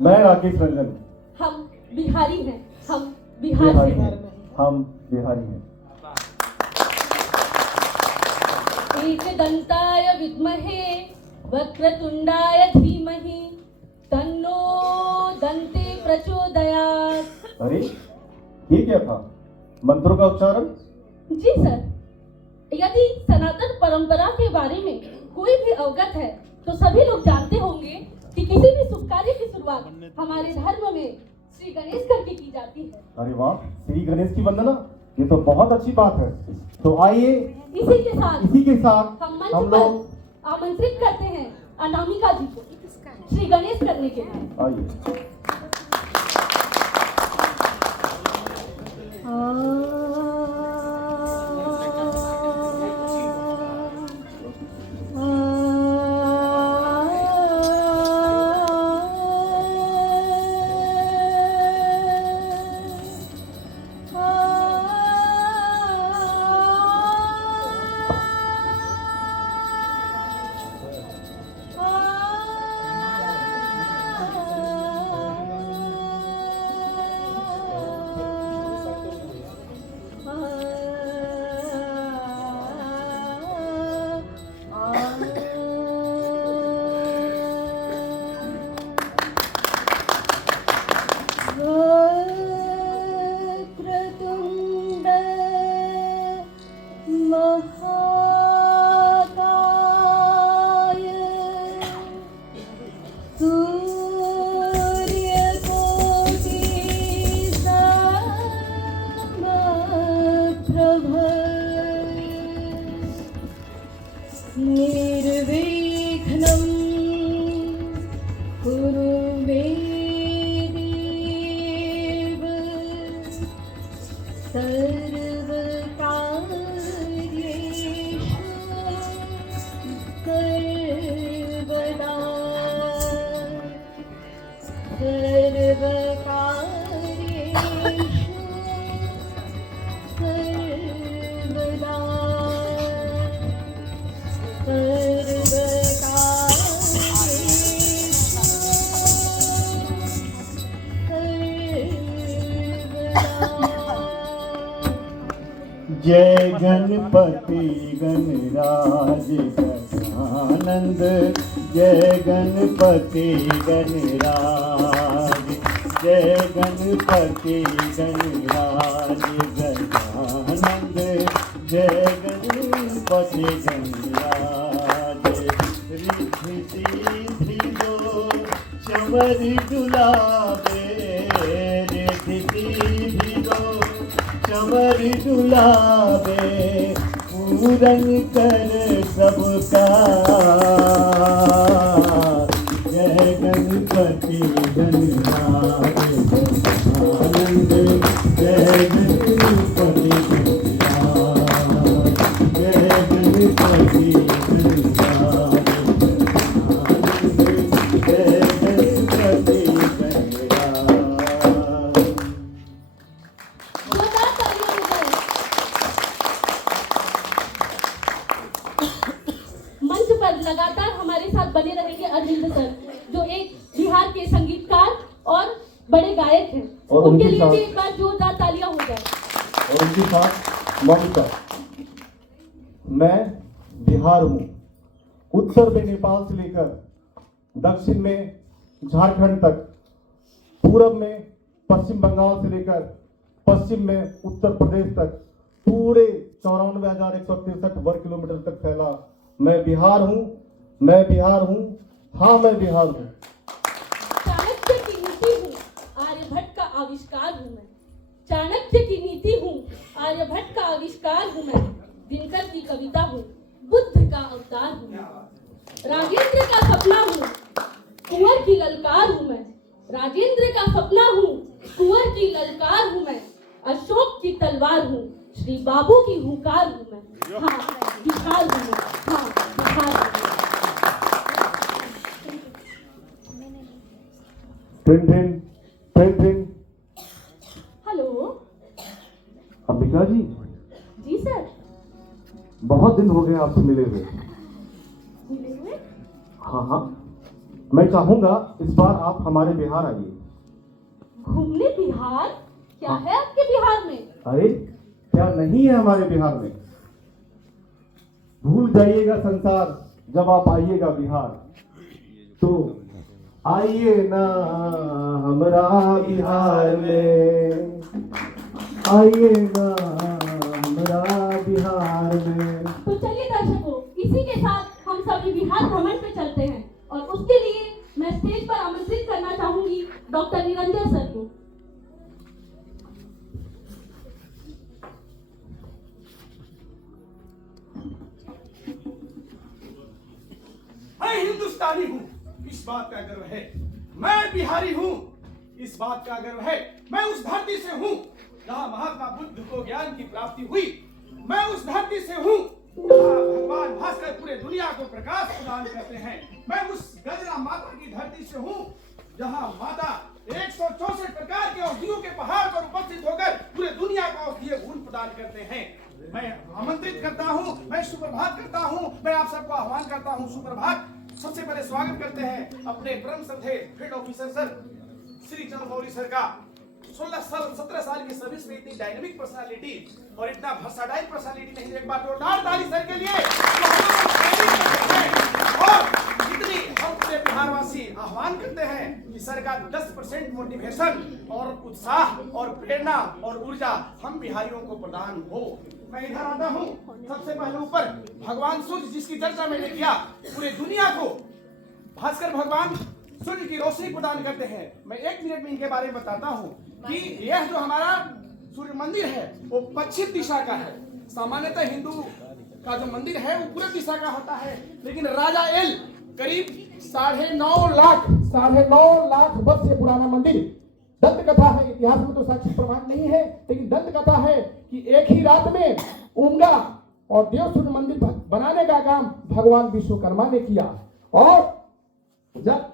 मैं राकेश रंजन। हम बिहारी हैं। हम बिहार से हैं। हम बिहारी हैं। एकदंताय विद्महे वक्रतुंडाय धीमहि तन्नो दंते प्रचोदयात्। अरे ये क्या था? मंत्रों का उच्चारण? जी सर, यदि सनातन परंपरा के बारे में कोई भी अवगत है तो सभी लोग जानते होंगे कि किसी भी शुभ कार्य की शुरुआत हमारे धर्म में श्री गणेश करके की जाती है। अरे वाह, श्री गणेश की वंदना, ये तो बहुत अच्छी बात है। तो आइए इसी के साथ हम मंच पर आमंत्रित करते हैं अनामिका जी को श्री गणेश करने के लिए। आइए। निर्विघ्नं कुरु मे देव सर्वकार्येषु सर्वदा जय गणपति गणराज गजानंद, जय गणपति गणराज, जय गणपति गणराज गजानंद, जय गणपति गणराज। रिद्धि सिद्धि दो चंवर डुलावे, रिद्धि सिद्धि दो चंवर डुलावे, पूरन कर सबका। जय गणपति गणराज गजानंद, जय गणपति गणराज, जय गणपति गणराज गजानंद, जय गणपति गणराज। मंच पर लगातार हमारे साथ बने रहेंगे अरविंद सर, जो एक बिहार के संगीतकार और बड़े गायक हैं। और उनके उनके लिए साथ- भी एक बार जोरदार तालियां हो जाए। और उनके साथ ममता। मैं बिहार हूँ, उत्तर में नेपाल से लेकर दक्षिण में झारखंड तक, पूरब में पश्चिम बंगाल से लेकर पश्चिम में उत्तर प्रदेश तक, पूरे 94,163 वर्ग किलोमीटर तक फैला मैं बिहार हूँ। मैं बिहार हूँ, हाँ मैं बिहार हूँ। चाणक्य की नीति हूँ, आर्यभट्ट का आविष्कार हूँ मैं। चाणक्य की नीति हूँ, आर्यभट्ट का आविष्कार हूँ मैं। दिनकर की कविता हूँ, बुद्ध का अवतार हूँ मैं। राजेंद्र का सपना हूँ, कुंवर की ललकार हूँ मैं। राजेंद्र का सपना हूँ, कुंवर की ललकार हूँ मैं। अशोक की तलवार हूँ, श्री बाबू की हुंकार हूँ मैं। हाँ बिहार हूँ मैं। हाँ बिहार हूँ मैं। ट्रिन ट्रिन ट्रिन ट्रिन। हेलो अंबिका जी, जी सर। बहुत दिन हो गए आपसे मिले हुए। मिले हुए? हाँ हाँ, मैं चाहूंगा इस बार आप हमारे बिहार आइए। घूमने बिहार? क्या है आपके बिहार में? अरे क्या नहीं है हमारे बिहार में? भूल जाइएगा संसार जब आप आइएगा बिहार। तो आइए ना हमारा बिहार में, आइए ना हमारा बिहार में। तो चलिए दर्शकों, इसी के साथ हम सभी बिहार भ्रमण पे चलते हैं और उसके लिए मैं स्टेज पर आमंत्रित करना चाहूंगी डॉक्टर निरंजन सर को। मैं हिंदुस्तानी हूँ, इस बात का गर्व है। मैं बिहारी हूँ, इस बात का गर्व है। मैं उस धरती से हूँ जहाँ महात्मा बुद्ध को ज्ञान की प्राप्ति हुई। मैं उस धरती से हूँ जहाँ भगवान भास्कर पूरे दुनिया को प्रकाश प्रदान करते हैं। मैं उस गजना माता की धरती से हूँ जहाँ माता 164 प्रकार के औषधियों के पहाड़ पर उपस्थित होकर पूरे दुनिया को औषधीय गुण प्रदान करते हैं। मैं आमंत्रित करता हूँ, मैं सुप्रभात करता हूँ, मैं आप सबको आह्वान करता हूँ सुप्रभात। सबसे पहले स्वागत करते हैं अपने परम श्रद्धेय field officer sir Shri Chandramouli sir का। 17 साल की सर्विस में इतनी डायनामिक पर्सनालिटी और इतना वर्सटाइल पर्सनालिटी नहीं, एक बार जोरदार ताली सर के लिए। और इतनी हम पूरे बिहारवासी आह्वान करते हैं कि सर का 10% मोटिवेशन और उत्साह और प्रेरणा और ऊर्जा हम बिहारियों को प्रदान हो। मैं इधर आता हूँ, सबसे पहले ऊपर भगवान सूर्य जिसकी चर्चा मैंने किया, पूरे दुनिया को भास्कर भगवान सूर्य की रोशनी प्रदान करते हैं। मैं 1 मिनट में इनके बारे में बताता हूँ कि यह जो हमारा सूर्य मंदिर है वो पश्चिम दिशा का है। सामान्यतः हिंदू का जो मंदिर है वो पूर्व दिशा का होता है, लेकिन राजा एल करीब 9.5 लाख वर्ष से पुराना मंदिर। दंत कथा है, इतिहास में तो साक्षी प्रमाण नहीं है, लेकिन दंत कथा है कि एक ही रात में उमगा और देव सूर्य मंदिर बनाने का काम भगवान विश्वकर्मा ने किया। और जब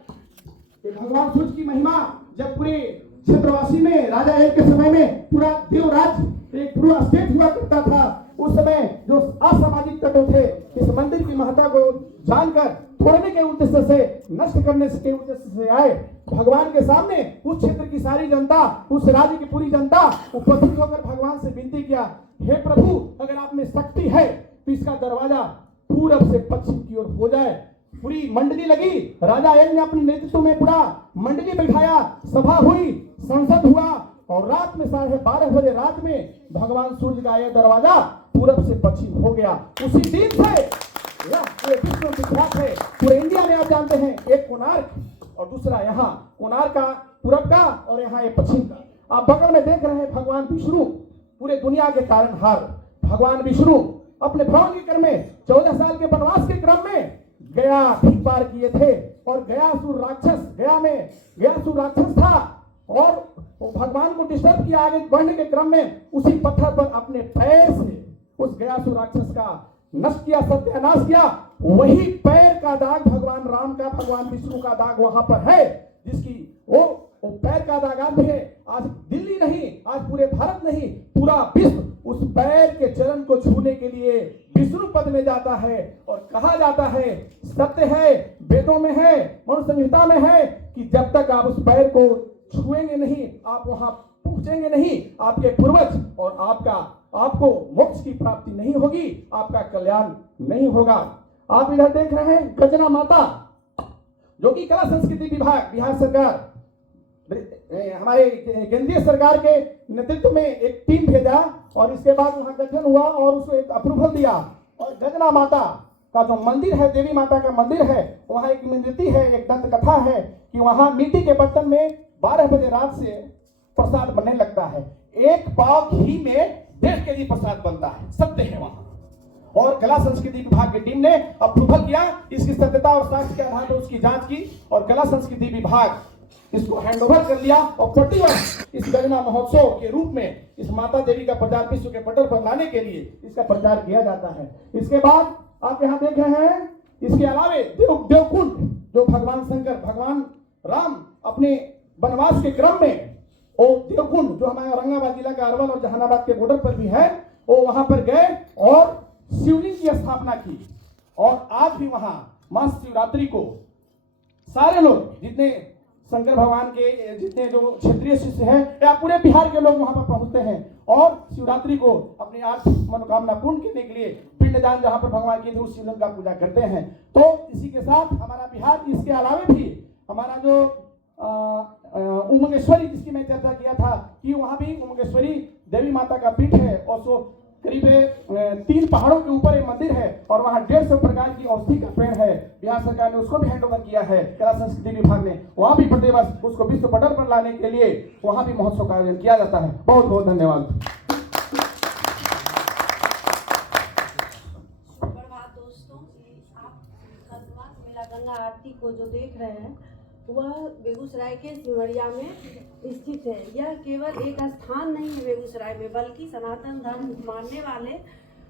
भगवान सूर्य की महिमा जब पूरे क्षेत्रवासी में राजा एल के समय में पूरा देवराज एक पूरा स्टेट हुआ करता था, उस समय जो असामाजिक तत्व थे इस मंदिर की महत्ता को जानकर तोड़ने के उद्देश्य से, नष्ट करने के उद्देश्य से आए। भगवान के सामने उस क्षेत्र की सारी जनता, उस राज्य की पूरी जनता उपस्थित होकर भगवान से विनती किया, हे प्रभु अगर आप में शक्ति है तो इसका दरवाजा पूरब से पश्चिम की ओर हो जाए। पूरी मंडली लगी, राजा एल ने अपने नेतृत्व में पूरा मंडली बैठाया, सभा हुई, संसद हुआ और रात में 12:30 बजे रात में भगवान सूर्य का यह दरवाजा पूरब से पश्चिम हो गया। उसी दिन से यह पूरे विश्व विख्यात है। पूरे इंडिया में आप जानते हैं, एक कोणार्क और दूसरा यहाँ कोणार्क का पूरब का और यहाँ ये पश्चिम का। आप बगल में देख रहे हैं भगवान विष्णु, पूरे दुनिया के तारनहार भगवान विष्णु अपने भ्रमण के क्रम में 14 साल के वनवास के क्रम में गया ठीक पार किए थे और गयासुर राक्षस था और भगवान को डिस्टर्ब किया। आगे बढ़ने के क्रम में उसी पत्थर पर अपने पैर से उस गयासुर राक्षस का नष्ट किया, सत्यानाश किया। वही पैर का दाग भगवान राम का, भगवान विष्णु का दाग वहां पर है, जिसकी वो पैर का दाग आज भी है। आज दिल्ली नहीं, आज पूरे भारत नहीं, पूरा विश्व उस पैर के चरण को छूने के लिए विष्णु पद में जाता है। और कहा जाता है, सत्य है, वेदों में है, मनुष्य संहिता में है कि जब तक आप उस पैर को छुएंगे नहीं, आप वहां पहुंचेंगे नहीं, आपके पूर्वज और आपको मोक्ष की प्राप्ति नहीं होगी, आपका कल्याण नहीं होगा। आप इधर देख रहे हैं गजना माता, जो कि कला संस्कृति विभाग बिहार सरकार हमारे केंद्रीय सरकार के नेतृत्व में एक टीम भेजा और इसके बाद वहां गठन हुआ और उसको एक अप्रूवल दिया। और गजना माता का जो मंदिर है, देवी माता का मंदिर है, वहां एक स्मृति है, एक दंत कथा है कि वहां मिट्टी के बर्तन में 12 बजे रात से प्रसाद बनने लगता है। 1 पाव घी में 1.5 केजी प्रसाद बनता है, सत्य है वहां। और कला संस्कृति विभाग की टीम ने अप्रूवल किया, इसकी सत्यता और साक्ष्य के आधार पर उसकी जांच की और कला संस्कृति विभाग इसको हैंडओवर कर लिया और प्रतिवर्ष इस गजना महोत्सव के रूप में इस माता देवी का प्रचार विश्व के पटल पर लाने के लिए इसका प्रचार किया जाता है। इसके बाद आप यहाँ देख रहे हैं, इसके अलावे देवकुंड, जो भगवान शंकर, भगवान राम अपने वनवास के क्रम में वो देवकुंड जो हमारे औरंगाबाद जिला का अरवल और जहानाबाद के बॉर्डर पर भी है, वो वहां पर गए और शिवलिंग की स्थापना की। और आज भी वहां महाशिवरात्रि को सारे लोग जितने शंकर भगवान के जितने जो क्षेत्रीय शिष्य हैं या पूरे बिहार के लोग वहां पर पहुंचते हैं और शिवरात्रि को अपनी आर्थिक मनोकामना पूर्ण करने के लिए पिंडदान जहां पर भगवान की उस शिवलिंग का पूजा करते हैं। तो इसी के साथ हमारा बिहार, इसके अलावा भी हमारा जो उमंगेश्वरी, जिसकी मैं चर्चा किया था कि वहां भी उमंगेश्वरी देवी माता का पीठ है और सो करीब 3 पहाड़ों के ऊपर एक मंदिर है और वहां 150 प्रकार की औषधि का पेड़ है। बिहार सरकार ने उसको भी हैंड ओवर किया है कला संस्कृति विभाग ने। वहां भी प्रतिवर्ष उसको विश्व पटल पर लाने के लिए वहां भी महोत्सव का आयोजन किया जाता है। बहुत बहुत धन्यवाद। सुप्रभात दोस्तों, आप खरवास मेला गंगा आरती को जो देख रहे हैं वह बेगूसराय के सिमरिया में स्थित है। यह केवल एक स्थान नहीं है बेगूसराय में, बल्कि सनातन धर्म मानने वाले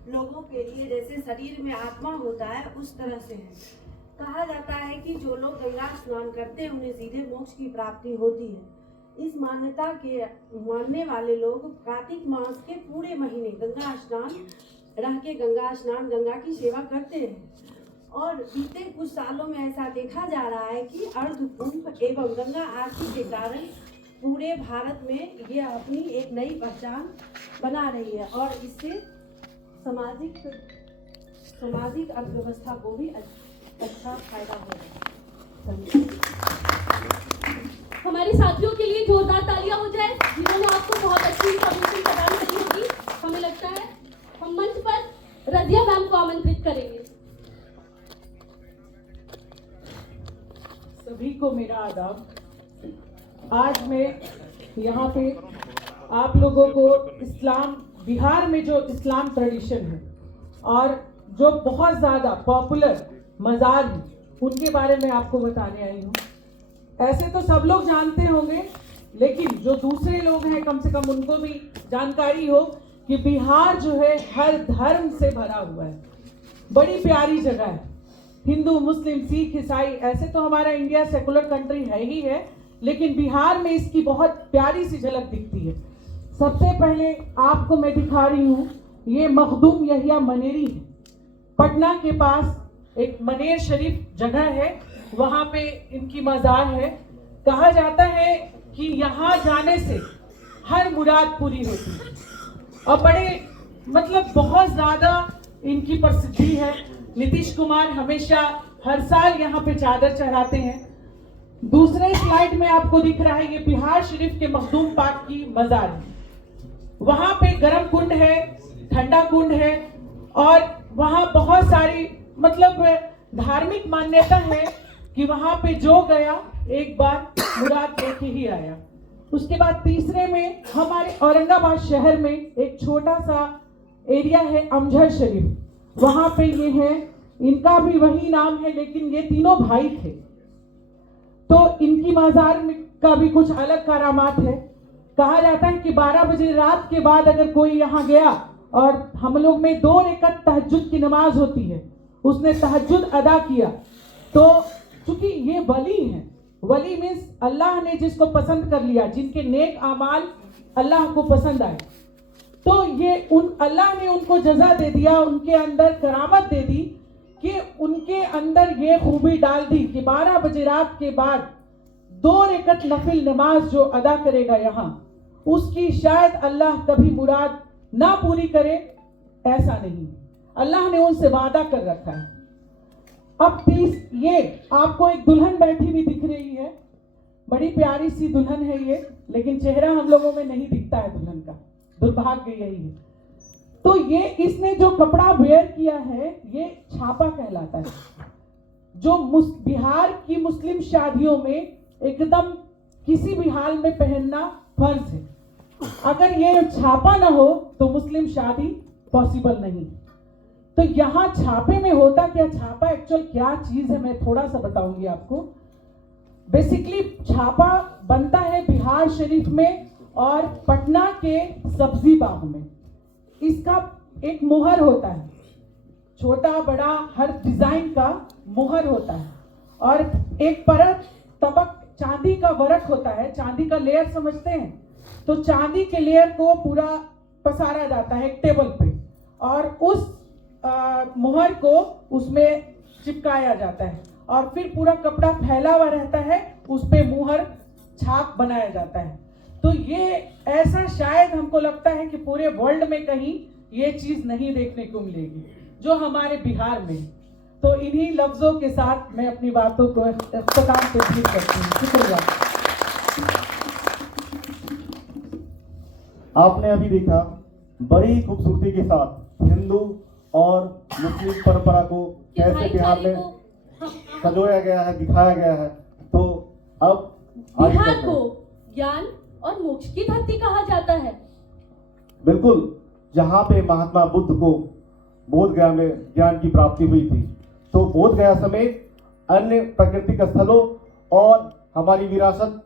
लोगों के लिए जैसे शरीर में आत्मा होता है उस तरह से है। कहा जाता है कि जो लोग गंगा स्नान करते हैं उन्हें सीधे मोक्ष की प्राप्ति होती है। इस मान्यता के मानने वाले लोग कार्तिक मास के पूरे महीने गंगा स्नान रह के गंगा स्नान, गंगा की सेवा करते हैं और बीते कुछ सालों में ऐसा देखा जा रहा है कि अर्ध कुंभ एवं गंगा आरती के कारण पूरे भारत में ये अपनी एक नई पहचान बना रही है और इससे सामाजिक अर्थव्यवस्था को भी अच्छा फायदा हो रहा है। हमारे साथियों के लिए जोरदार तालियां हो जाए जिन्होंने आपको बहुत अच्छी इंफॉर्मेशन प्रदान करी होगी। हमें लगता है हम मंच पर रजिया मैम को आमंत्रित करेंगे। सभी को मेरा आदाब। आज मैं यहाँ पे आप लोगों को इस्लाम, बिहार में जो इस्लाम ट्रेडिशन है और जो बहुत ज़्यादा पॉपुलर मज़ार हैं उनके बारे में आपको बताने आई हूँ। ऐसे तो सब लोग जानते होंगे, लेकिन जो दूसरे लोग हैं कम से कम उनको भी जानकारी हो कि बिहार जो है हर धर्म से भरा हुआ है। बड़ी प्यारी जगह है। हिंदू, मुस्लिम, सिख, ईसाई, ऐसे तो हमारा इंडिया सेकुलर कंट्री है ही है, लेकिन बिहार में इसकी बहुत प्यारी सी झलक दिखती है। सबसे पहले आपको मैं दिखा रही हूँ, ये मखदूम यहिया मनेरी है। पटना के पास एक मनेर शरीफ जगह है, वहाँ पे इनकी मज़ार है। कहा जाता है कि यहाँ जाने से हर मुराद पूरी होती है और बड़े मतलब बहुत ज़्यादा इनकी प्रसिद्धि है। नीतीश कुमार हमेशा हर साल यहाँ पे चादर चढ़ाते हैं। दूसरे स्लाइड में आपको दिख रहा है ये बिहार शरीफ के मखदूम पाक की मज़ार है। वहाँ पे गर्म कुंड है, ठंडा कुंड है और वहाँ बहुत सारी मतलब धार्मिक मान्यता है कि वहाँ पे जो गया एक बार मुराद लेके ही आया। उसके बाद तीसरे में हमारे औरंगाबाद शहर में एक छोटा सा एरिया है अमझर शरीफ, वहाँ पे ये है, इनका भी वही नाम है लेकिन ये तीनों भाई थे। तो इनकी मज़ार का भी कुछ अलग करामात है। कहा जाता है कि 12 बजे रात के बाद अगर कोई यहाँ गया और हम लोग में 2 रकात तहज्जुद की नमाज होती है, उसने तहज्जुद अदा किया तो चूंकि ये वली हैं, वली मीन्स अल्लाह ने जिसको पसंद कर लिया, जिनके नेक आमाल अल्लाह को पसंद आए, तो ये अल्लाह ने उनको जजा दे दिया, उनके अंदर करामत दे दी कि उनके अंदर ये खूबी डाल दी कि 12 बजे रात के बाद 2 रकात नफिल नमाज जो अदा करेगा यहाँ, उसकी शायद अल्लाह कभी मुराद ना पूरी करे, ऐसा नहीं, अल्लाह ने उनसे वादा कर रखा है। अब ये आपको एक दुल्हन बैठी हुई दिख रही है, बड़ी प्यारी सी दुल्हन है ये, लेकिन चेहरा हम लोगों में नहीं दिखता है दुल्हन का, दुर्भाग्य यही है। तो ये इसने जो कपड़ा वेयर किया है ये छापा कहलाता है, जो बिहार की मुस्लिम शादियों में एकदम किसी भी हाल में पहनना फर्ज है। अगर ये छापा ना हो तो मुस्लिम शादी पॉसिबल नहीं। तो यहाँ छापे में होता क्या, छापा एक्चुअल क्या चीज है मैं थोड़ा सा बताऊंगी आपको। बेसिकली छापा बनता है बिहार शरीफ में और पटना के सब्जी बाग में। इसका एक मुहर होता है, छोटा बड़ा हर डिजाइन का मुहर होता है और एक परत तबक चांदी का वर्क होता है, चांदी का लेयर समझते हैं, तो चांदी के लेयर को पूरा पसारा जाता है एक टेबल पे और उस मुहर को उसमें चिपकाया जाता है और फिर पूरा कपड़ा फैला हुआ रहता है, उस पे मुहर छाप बनाया जाता है। तो ये ऐसा शायद हमको लगता है कि पूरे वर्ल्ड में कहीं ये चीज नहीं देखने को मिलेगी जो हमारे बिहार में। तो इन्हीं लफ्जों के साथ मैं अपनी बातों को इख्तिताम तस्लीम करती हूँ। शुक्रिया। आपने अभी देखा बड़ी खूबसूरती के साथ हिंदू और मुस्लिम परंपरा को कैसे बिहार में सजोया गया है, दिखाया गया है। तो अब आगे बिहार चलते को हैं। ज्ञान और मोक्ष की धरती कहा जाता है। बिल्कुल, जहाँ पे महात्मा बुद्ध को बोध गया में ज्ञान की प्राप्ति हुई थी, तो बोध गया समेत अन्य प्राकृतिक स्थलों और हमारी विरासत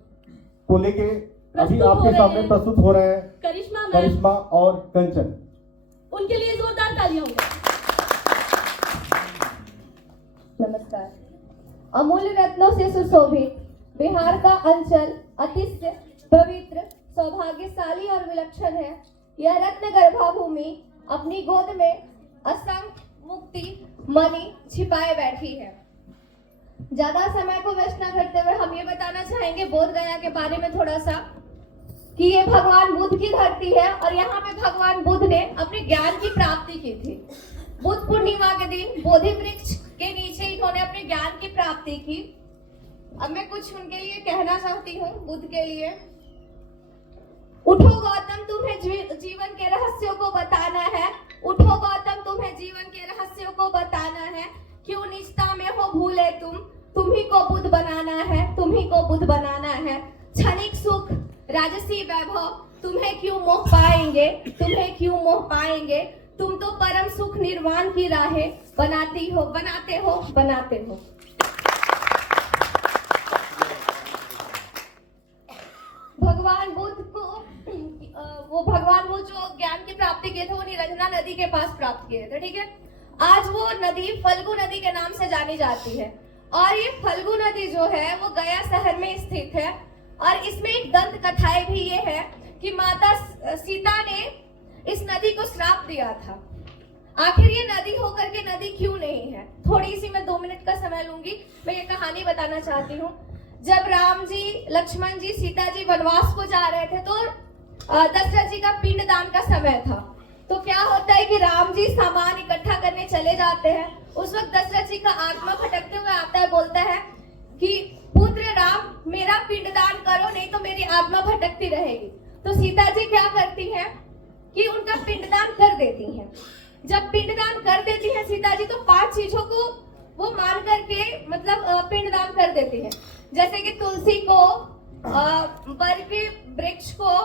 को लेके अभी प्रस्तुत हो आपके रहे सामने हैं। प्रस्तुत हो रहे हैं करिश्मा मैम, करिश्मा और कंचन। उनके लिए जोरदार तालियां होंगी। नमस्कार। अमूल्य रत्नों से सुशोभित बिहार का अंचल अतिशय पवित्र, सौभाग्यशाली और विलक्षण है। यह रत्न गर्भा भूमि अपनी गोद में असंख्य मुक्ति मणि छिपाए बैठी है। ज्यादा समय को वेस्ट न करते हुए हम ये बताना चाहेंगे बोध गया के बारे में थोड़ा सा, कि ये भगवान बुद्ध की धरती है और यहाँ पे भगवान बुद्ध ने अपने ज्ञान की प्राप्ति की थी। बुद्ध पूर्णिमा के दिन बोधि वृक्ष के नीचे इन्होंने अपने ज्ञान की प्राप्ति की। अब मैं कुछ उनके लिए कहना चाहती हूँ, बुद्ध के लिए। उठो गौतम, तुम्हें जीवन के रहस्यों को बताना है। उठो गौतम, तुम्हें जीवन के रहस्यों को बताना है। क्यों निष्ठा में हो भूले तुम्ही को बुद्ध बनाना है, तुम्ही को बुद्ध बनाना है। क्षणिक सुख, राजसी वैभव, तुम्हें क्यों मोह पाएंगे, तुम्हें क्यों मोह पाएंगे। तुम तो परम सुख निर्वाण की राहें बनाते हो। भगवान बुद्ध को भगवान बुद्ध जो ज्ञान की प्राप्ति किए थे वो निरंजना नदी के पास प्राप्त किए थे, ठीक है। आज वो नदी फल्गु नदी के नाम से जानी जाती है और ये फल्गु नदी जो है वो गया शहर में स्थित है। और इसमें एक दंत कथाएं भी ये है कि माता सीता ने इस नदी को श्राप दिया था। आखिर ये नदी होकर के नदी क्यों नहीं है? थोड़ी सी मैं 2 मिनट का समय लूंगी। मैं ये कहानी बताना चाहती हूँ। जब राम जी, लक्ष्मण जी, सीता जी वनवास को जा रहे थे तो दशरथ जी का पिंडदान का समय था। तो क्या होता है कि राम जी सामान इकट्ठा करने चले जाते हैं। उस वक्त दशरथ जी का आत्मा भटकते हुए आता है, बोलता है कि पुत्र राम मेरा पिंडदान करो, नहीं तो मेरी आत्मा भटकती रहेगी। तो सीता जी क्या करती हैं कि उनका पिंडदान कर देती हैं। जब पिंडदान कर देती हैं सीता जी, तो 5 चीजों को वो मान करके मतलब पिंडदान कर देती हैं। जैसे कि तुलसी को, बर के वृक्ष को,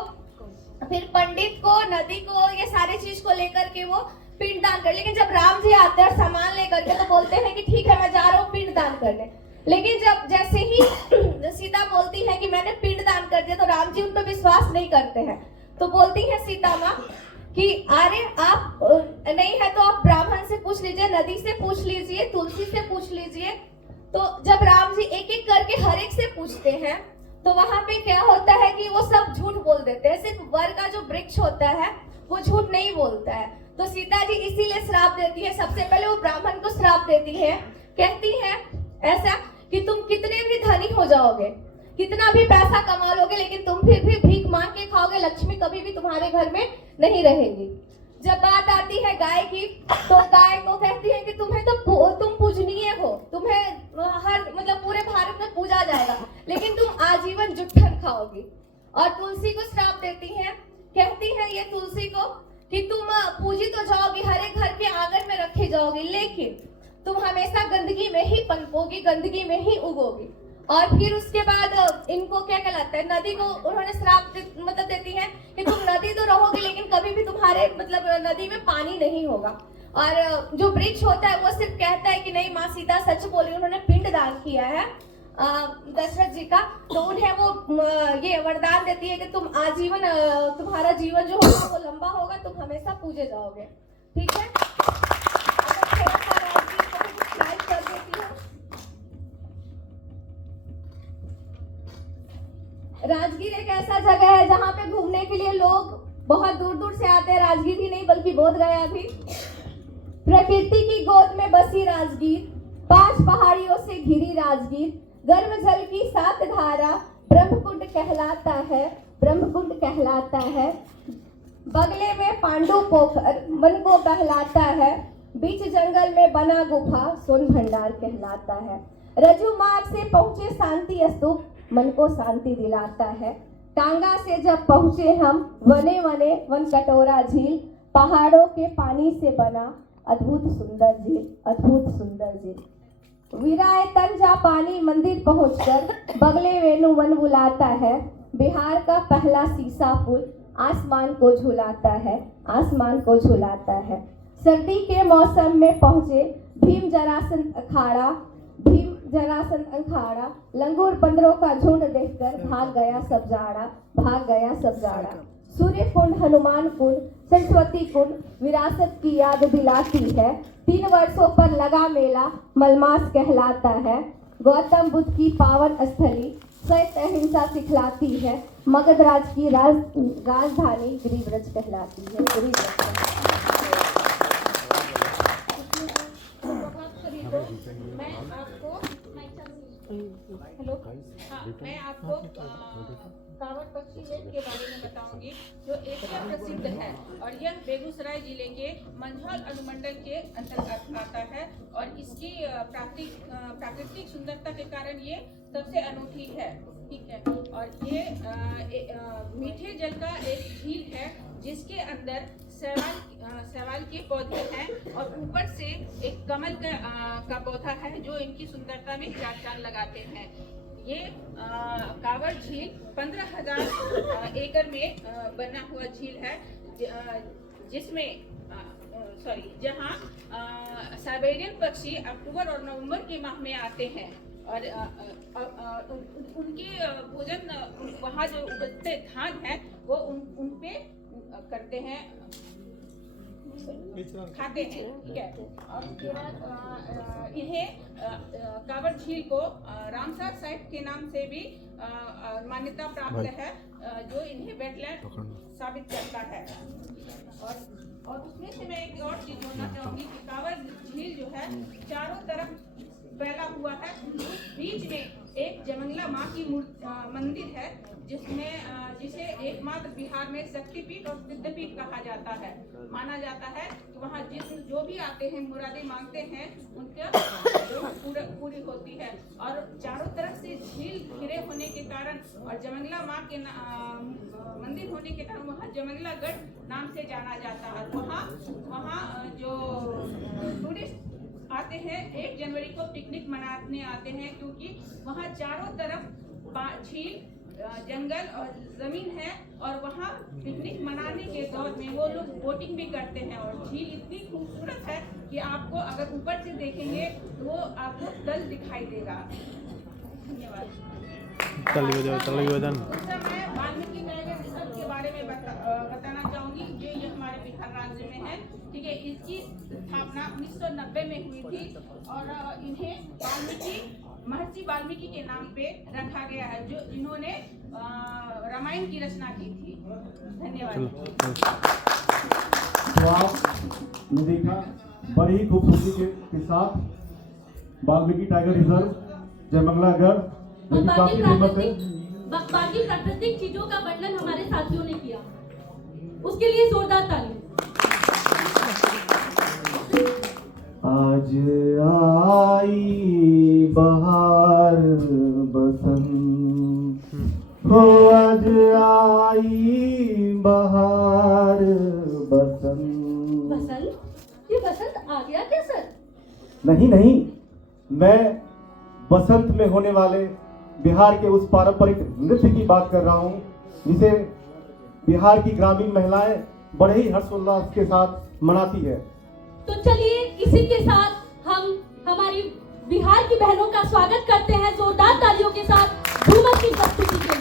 फिर पंडित को, नदी को, ये सारे चीज को लेकर के वो पिंडदान कर। लेकिन जब राम जी आते हैं सामान लेकर के तो बोलते हैं कि ठीक है मैं जा रहा हूँ पिंडदान करने। लेकिन जब जैसे ही सीता बोलती है कि मैंने पिंडदान कर दिया तो राम जी उन पर विश्वास नहीं करते हैं। तो बोलती है सीता माँ कि अरे आप नहीं है तो आप ब्राह्मण से पूछ लीजिए, नदी से पूछ लीजिए, तुलसी से पूछ लीजिए। तो जब राम जी एक एक करके हर एक से पूछते हैं तो वहां पे क्या होता है कि वो सब झूठ बोल देते हैं। सिर्फ वर का जो वृक्ष होता है वो झूठ नहीं बोलता है। तो सीता जी इसीलिए श्राप देती है। सबसे पहले वो ब्राह्मण को श्राप देती है, कहती है ऐसा कि तुम कितने भी धनी हो जाओगे, कितना भी पैसा कमा लोगे, लेकिन तुम फिर भी भीख मांग के खाओगे, लक्ष्मी कभी भी तुम्हारे घर में नहीं रहेगी। जब बात आती है गाय की, तो गाय को कहती है कि तुम पूजनीय हो, तुम्हें हर मतलब पूरे भारत में पूजा जाएगा, लेकिन तुम आजीवन जुट्ठन खाओगी। और तुलसी को श्राप देती है, कहती है ये तुलसी को कि तुम पूजी तो जाओगी, हर एक घर के आंगन में रखी जाओगी, लेकिन तुम हमेशा गंदगी में ही पनपोगी, गंदगी में ही उगोगी। और फिर उसके बाद इनको क्या कहलाता है, नदी को उन्होंने श्राप मतलब देती है कि तुम नदी तो रहोगे लेकिन कभी भी तुम्हारे मतलब नदी में पानी नहीं होगा। और जो वृक्ष होता है वो सिर्फ कहता है कि नहीं माँ सीता सच बोली, उन्होंने पिंड दान किया है दशरथ जी का। तो उन्हें वो ये वरदान देती है कि तुम आजीवन तुम्हारा जीवन जो होगा वो लंबा होगा, तुम हमेशा पूजे जाओगे। ठीक है, कर देती हूँ। राजगीर एक ऐसा जगह है जहाँ पे घूमने के लिए लोग बहुत दूर दूर से आते हैं। राजगीर ही नहीं बल्कि बोध गया भी। प्रकृति की गोद में बसी राजगीर, 5 पहाड़ियों से घिरी राजगीर, गर्म जल की 7 धारा, ब्रह्मकुंड कहलाता है, ब्रह्मकुंड कहलाता है। बगले में पांडु पोखर मन को कहलाता है, बीच जंगल में बना गुफा सोन भंडार कहलाता है। रज्जू मार्ग से पहुंचे शांति स्तूप, मन को शांति दिलाता है। टांगा से जब पहुंचे हम वने वने वन कटोरा झील, पहाड़ों के पानी से बना अद्भुत सुंदर झील, अद्भुत सुंदर झील। विराय तंजा पानी मंदिर पहुंचकर बगले वेणु वन बुलाता है। बिहार का पहला सीसा पुल आसमान को झुलाता है, आसमान को झुलाता है। सर्दी के मौसम में पहुंचे भीम जरासन अखाड़ा, भीम जरासन अखाड़ा। लंगूर बंदरों का झुंड देखकर भाग गया सब जाड़ा, भाग गया सब जाड़ा। सूर्य कुंड, हनुमान कुंड, सरस्वती कुंड विरासत की याद दिलाती है। 3 वर्षों पर लगा मेला मलमास कहलाता है। गौतम बुद्ध की पावन स्थली सत्य अहिंसा सिखलाती है। मगध राज की राजधानी गिरिव्रज कहलाती है, गिरिव्रज। मैं आपको कांवड़ पक्षी लेक के बारे में बताऊंगी, जो एशिया प्रसिद्ध है और यह बेगूसराय जिले के मंझौल अनुमंडल के अंतर्गत आता है और इसकी प्राकृतिक सुंदरता के कारण ये सबसे अनूठी है, ठीक है। और ये मीठे जल का एक झील है जिसके अंदर शैवाल के पौधे हैं और ऊपर से एक कमल का पौधा है जो इनकी सुंदरता में चार चांद लगाते हैं। ये कांवड़ झील 15,000 एकड़ में बना हुआ झील है, जिसमें जहाँ साइबेरियन पक्षी अक्टूबर और नवंबर के माह में आते हैं और उनके भोजन वहाँ जो उगते धान है वो उन पे करते हैं, खाते हैं, ठीक है। और उसके बाद इन्हें कांवड़ झील को रामसर साइट के नाम से भी मान्यता प्राप्त है, जो इन्हें वेटलैंड साबित करता है। और उसमें से मैं एक और चीज बोलना चाहूंगी कि कांवड़ झील जो है चारों तरफ फैला हुआ है। बीच में एक जमंगला माँ की मंदिर है जिसे एकमात्र बिहार में शक्तिपीठ और सिद्धपीठ कहा जाता है। माना जाता है कि वहाँ जो भी आते हैं मुरादें मांगते हैं उनका पूरी होती है। और चारों तरफ से झील घिरे होने के कारण और जमंगला माँ के मंदिर होने के कारण वहाँ जमंगला गढ़ नाम से जाना जाता है। वहाँ जो टूरिस्ट आते हैं 1 जनवरी को पिकनिक मनाने आते हैं, क्योंकि वहाँ चारों तरफ झील, जंगल और जमीन है और वहाँ पिकनिक मनाने के दौर में वो लोग बोटिंग भी करते हैं। और झील इतनी खूबसूरत है कि आपको अगर ऊपर से देखेंगे तो वो आपको तल दिखाई देगा। धन्यवाद। मैं वाल्मीकि टाइगर रिजर्व के बारे में बताना चाहूँगी, जो ये हमारे बिहार राज्य में है, ठीक है। इसकी स्थापना 1990 में हुई थी और इन्हें महर्षि वाल्मीकि के नाम पे रखा गया है, जिन्होंने रामायण की रचना की थी। धन्यवाद। तो आपने देखा बड़ी ही खूबसूरती के साथ वाल्मीकि टाइगर रिजर्व, जयमंगलागढ़, जो कि काफी फेमस है। बाकी प्राकृतिक चीजों का वर्णन हमारे साथियों ने किया, उसके लिए जोरदार ताली। आज आई बहार बसंत हो, आज आई बहार बसंत। बसंत? ये बसंत आ गया क्या सर? नहीं, मैं बसंत में होने वाले बिहार के उस पारंपरिक नृत्य की बात कर रहा हूँ, जिसे बिहार की ग्रामीण महिलाएं बड़े ही हर्षोल्लास के साथ मनाती है। तो चलिए इसी के साथ हम हमारी बिहार की बहनों का स्वागत करते हैं जोरदार तालियों के साथ घूमर की प्रस्तुति के लिए।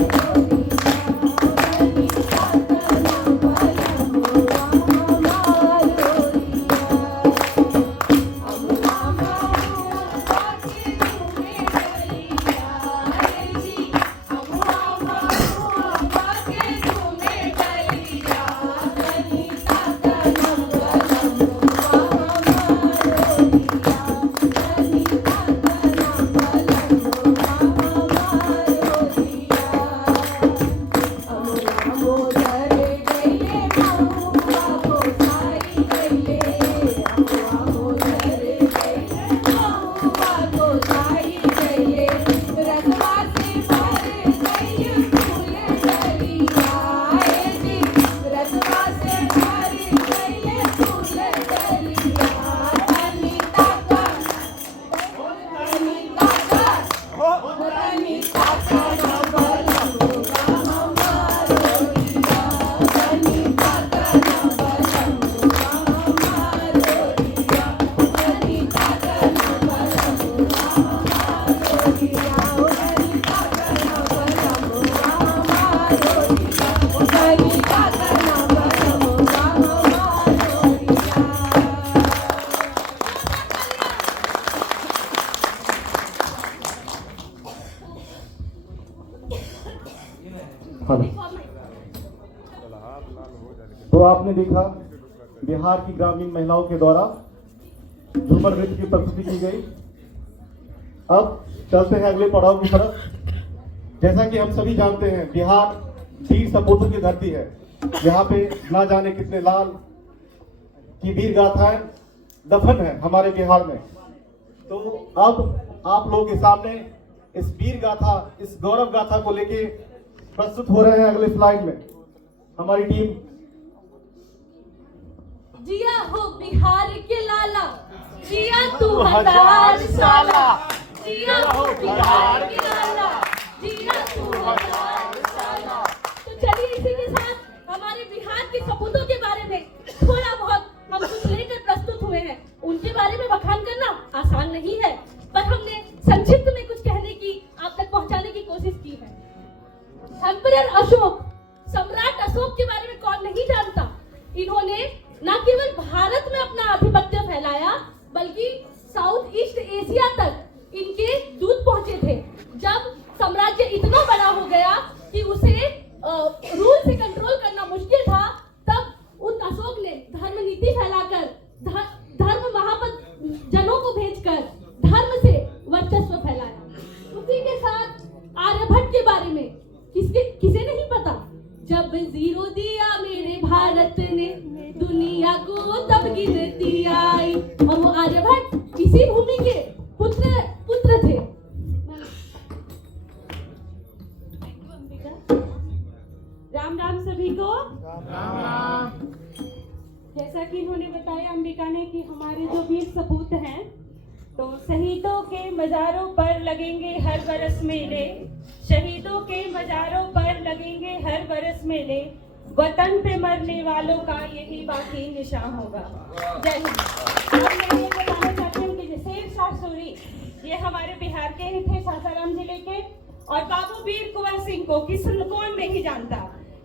Thank you. आपने देखा बिहार की ग्रामीण महिलाओं के द्वारा झूमर नृत्य की प्रस्तुति की गई। अब चलते हैं अगले पड़ाव की तरफ। जैसा कि हम सभी जानते हैं, बिहार वीर सपूतों की धरती है। यहाँ पे ना जाने कितने लाल की वीर गाथाएं दफन है हमारे बिहार में। तो अब आप लोगों के सामने इस वीर गाथा, इस गौरव गाथा को लेके प्रस्तुत हो रहे हैं अगले स्लाइड में हमारी टीम। जिया हो बिहार के लाला, जिया तू 1000 साला, जिया हो बिहार के लाला, जिया तू 1000 साला। तो चलिए इसी के साथ हमारे बिहार के सपूतों के बारे में थोड़ा बहुत हम कुछ लेकर प्रस्तुत हुए हैं। उनके बारे में बखान करना आसान नहीं है, पर हमने संक्षिप्त में कुछ कहने की, आप तक पहुंचाने की कोशिश की है। एम्परर अशोक, सम्राट अशोक के बारे में कौन नहीं जानता। इन्होंने न केवल भारत में अपना आधिपत्य फैलाया, बल्कि साउथ ईस्ट एशिया तक इनके दूत पहुंचे थे। जब साम्राज्य इतना बड़ा हो गया कि उसे रूल से कंट्रोल करना मुश्किल था, तब उन अशोक ने धर्म नीति फैलाकर, धर्म महापद जनों को भेजकर धर्म से वर्चस्व फैलाया। उसी के साथ आर्यभट्ट के बारे में किसे नहीं पता। जब जीरो दिया मेरे भारत ने दुनिया को तब गिनती आई। और वो आर्यभट्ट इसी भूमि के पुत्र थे। राम राम सभी को। जैसा कि इन्होंने बताया अंबिका ने कि हमारे जो वीर सपूत हैं, तो शहीदों के मजारों पर लगेंगे हर बरस मेले, शहीदों के मजारों पर लगेंगे हर बरस मेले, वतन पे मरने वालों का यही बाकी निशान होगा। जय हिंद। मैं ये बताना चाहती हूँ कि शेर शाह सूरी ये हमारे बिहार के ही थे, सासाराम जिले के। और बाबू वीर कुंवर सिंह को कौन नहीं जानता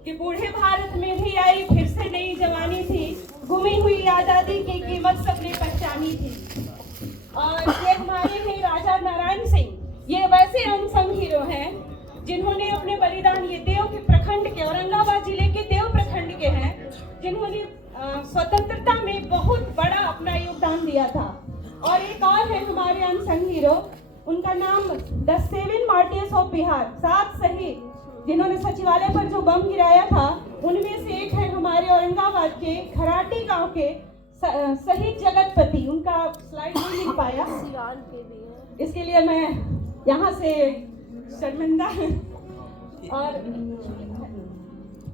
कि बूढ़े भारत में भी आई फिर से नई जवानी थी, गुमी हुई आजादी की कीमत सबने पहचानी थी। और ये हमारे हैं राजा नारायण सिंह, ये वैसे अनसंग हीरो हैं जिन्होंने अपने बलिदान, ये देव के प्रखंड के, औरंगाबाद जिले के देव प्रखंड के हैं, जिन्होंने स्वतंत्रता में बहुत बड़ा अपना योगदान दिया था। और एक और है हमारे अनसंग हीरो, उनका नाम द 7 मार्टियर्स ऑफ बिहार, 7 शहीद जिन्होंने सचिवालय पर जो बम गिराया था, उनमें से एक है हमारे औरंगाबाद के खराटी गांव के शहीद जगतपति। उनका स्लाइड नहीं मिल पाया, इसके लिए मैं यहाँ से शर्मिंदा।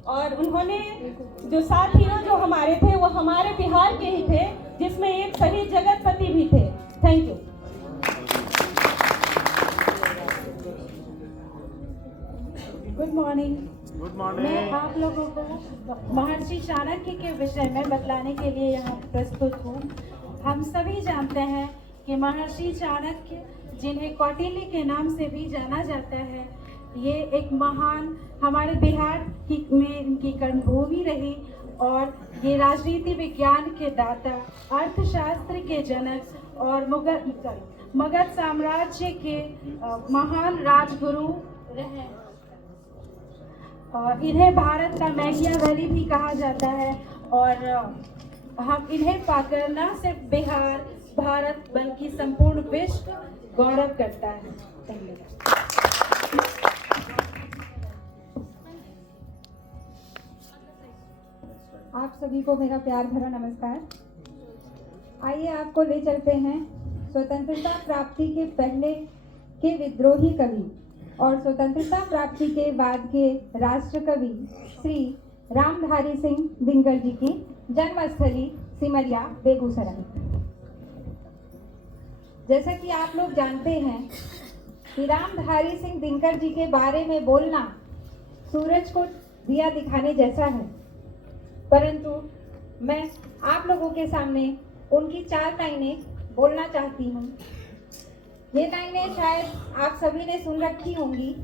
और उन्होंने जो 7 हीरो जो हमारे थे वो हमारे बिहार के ही थे, जिसमें एक शहीद जगतपति भी थे। Thank you. Good morning. मैं आप लोगों को महर्षि चाणक्य के विषय में बतलाने के लिए यहाँ प्रस्तुत हूँ। हम सभी जानते हैं कि महर्षि चाणक्य, जिन्हें कौटिल्य के नाम से भी जाना जाता है, ये एक महान हमारे बिहार में इनकी कर्मभूमि रही। और ये राजनीति विज्ञान के दाता, अर्थशास्त्र के जनक और मगध साम्राज्य के महान राजगुरु रहे। इन्हें भारत का मैकियावेली भी कहा जाता है। और हम इन्हें पाकर न सिर्फ बिहार, भारत, बल्कि संपूर्ण विश्व गौरव करता है। धन्यवाद। आप सभी को मेरा प्यार भरा नमस्कार। आइए आपको ले चलते हैं स्वतंत्रता प्राप्ति के पहले के विद्रोही कवि और स्वतंत्रता प्राप्ति के बाद के राष्ट्र कवि श्री रामधारी सिंह दिनकर जी की जन्मस्थली सिमरिया, बेगूसराय। जैसा कि आप लोग जानते हैं कि रामधारी सिंह दिनकर जी के बारे में बोलना सूरज को दिया दिखाने जैसा है, परंतु मैं आप लोगों के सामने उनकी 4 लाइनें बोलना चाहती हूँ। ये लाइनें शायद आप सभी ने सुन रखी होंगी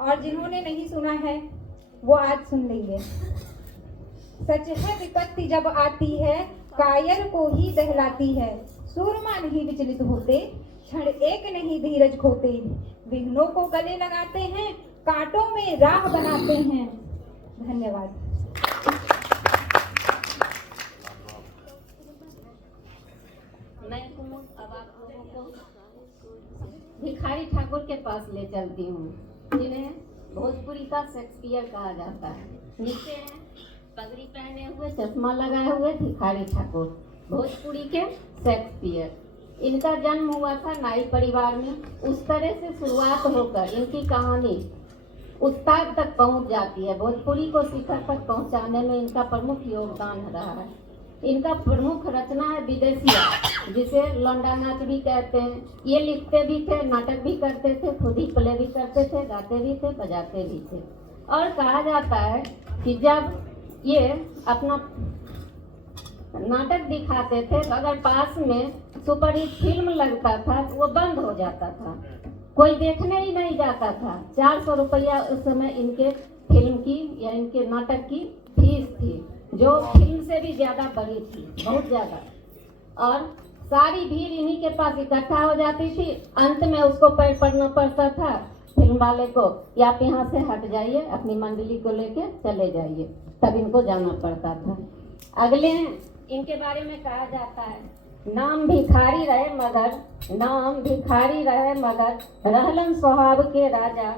और जिन्होंने नहीं सुना है वो आज सुन लेंगे। सच है विपत्ति जब आती है, कायर को ही दहलाती है, सूरमा नहीं विचलित होते, क्षण एक नहीं धीरज खोते, विघ्नों को गले लगाते हैं, कांटों में राह बनाते हैं। धन्यवाद। भिखारी ठाकुर के पास ले चलती हूँ, जिन्हें भोजपुरी का शेक्सपियर कहा जाता है। नीचे हैं पगड़ी पहने हुए, चश्मा लगाए हुए भिखारी ठाकुर, भोजपुरी के शेक्सपियर। इनका जन्म हुआ था नाई परिवार में। उस तरह से शुरुआत होकर इनकी कहानी उस्ताद तक पहुंच जाती है। भोजपुरी को शिखर तक पहुंचाने में इनका प्रमुख योगदान रहा है। इनका प्रमुख रचना है विदेशिया, जिसे लौंडा नाच भी कहते हैं। ये लिखते भी थे, नाटक भी करते थे, खुद ही प्ले भी करते थे, गाते भी थे, बजाते भी थे। और कहा जाता है कि जब ये अपना नाटक दिखाते थे तो अगर पास में सुपरहिट फिल्म लगता था तो वो बंद हो जाता था, कोई देखने ही नहीं जाता था। 400 रुपया उस समय इनके फिल्म की या इनके नाटक की फीस थी, जो फिल्म से भी ज्यादा बड़ी थी, बहुत ज्यादा। और सारी भीड़ इन्हीं के पास इकट्ठा हो जाती थी। अंत में उसको पैर पड़ना पड़ता था फिल्म वाले को, या आप यहाँ से हट जाइए, अपनी मंडली को लेके चले जाइए, तब इनको जाना पड़ता था। अगले हैं, इनके बारे में कहा जाता है, नाम भिखारी रहे मगर, नाम भिखारी रहे मगर, रहलन स्वभाव के राजा,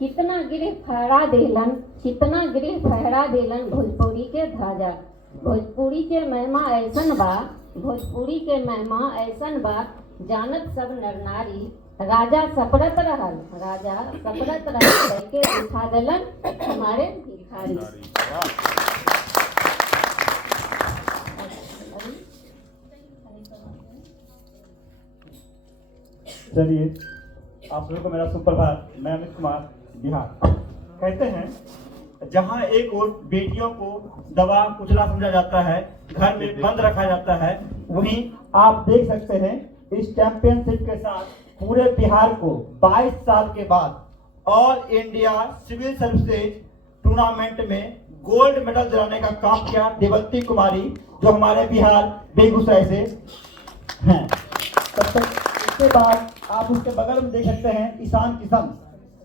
कितना गृह फहरा देलन, कितना गृह फहरा देलन भोजपुरी के ध्वजा। भोजपुरी के महिमा ऐसन बा, भोजपुरी के महिमा ऐसन बा, जानत सब नर नारी, राजा सपरत रहल, राजा सपरत रहल, करके दिखा देलन हमारे भिखारी। चलिए, आप सभी को मेरा सुप्रभात। मैं अमित कुमार, बिहार। कहते हैं, जहाँ एक ओर बेटियों को दबा कुचला समझा जाता है, घर में बंद रखा जाता है, वहीं आप देख सकते हैं इस चैंपियनशिप के साथ पूरे बिहार को 22 साल के बाद all India civil services tournament में गोल्ड मेडल दिलाने का काम किया देवती कुमारी, जो हमारे बिहार बेगूसराय से हैं। तब तक इसके बाद आप उसके बगल में देख सकते हैं ईशान किशन।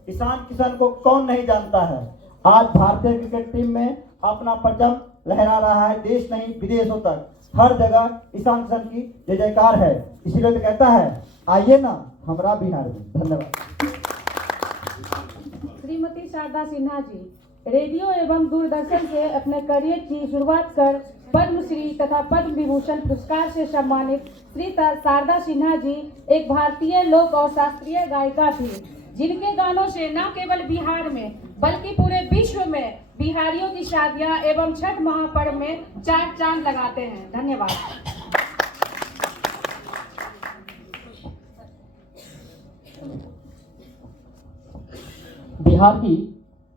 ईशान किशन को कौन नहीं जानता है। आज भारतीय क्रिकेट टीम में अपना परचम लहरा रहा है, देश नहीं विदेशों तक, हर जगह ईशान किशन की जय जयकार है। इसीलिए तो कहता है, आइए ना हमारा बिहार में। धन्यवाद। श्रीमती शारदा सिन्हा जी रेडियो एवं दूरदर्शन से अपने करियर की शुरुआत कर पद्मश्री तथा पद्म विभूषण पुरस्कार से सम्मानित श्री शारदा सिन्हा जी एक भारतीय लोक और शास्त्रीय गायिका थी, जिनके गानों से न केवल बिहार में बल्कि पूरे विश्व में बिहारियों की शादियां एवं छठ महापर्व में चार चांद लगाते हैं। धन्यवाद। बिहार की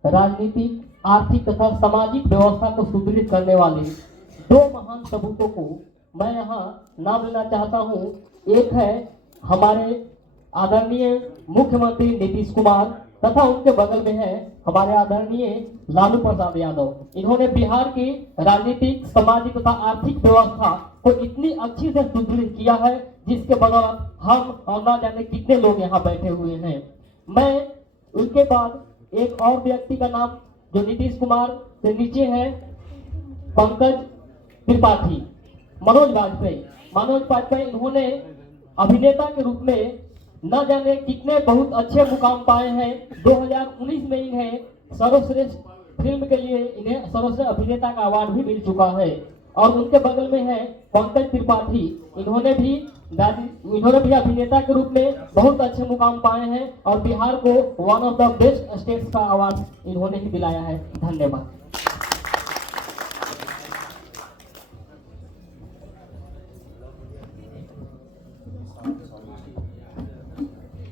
राजनीतिक, आर्थिक तथा सामाजिक व्यवस्था को सुदृढ़ करने वाले दो महान सबूतों को मैं यहाँ नाम लेना चाहता हूँ। एक है हमारे आदरणीय मुख्यमंत्री नीतीश कुमार तथा उनके बगल में है हमारे आदरणीय लालू प्रसाद यादव। इन्होंने बिहार की राजनीतिक, सामाजिक तथा आर्थिक व्यवस्था को इतनी अच्छी से सुदृढ़ किया है, जिसके बगैर हम और न जाने कितने लोग यहाँ बैठे हुए हैं। मैं उनके बाद एक और व्यक्ति का नाम जो नीतीश कुमार से नीचे है, पंकज त्रिपाठी, मनोज वाजपेयी। इन्होंने अभिनेता के रूप में न जाने कितने बहुत अच्छे मुकाम पाए हैं। 2019 में इन्हें सर्वश्रेष्ठ फिल्म के लिए इन्हें सर्वश्रेष्ठ अभिनेता का अवार्ड भी मिल चुका है। और उनके बगल में है पंकज त्रिपाठी, इन्होंने भी अभिनेता के रूप में बहुत अच्छे मुकाम पाए हैं और बिहार को one of the best states का अवार्ड इन्होंने ही दिलाया है। धन्यवाद।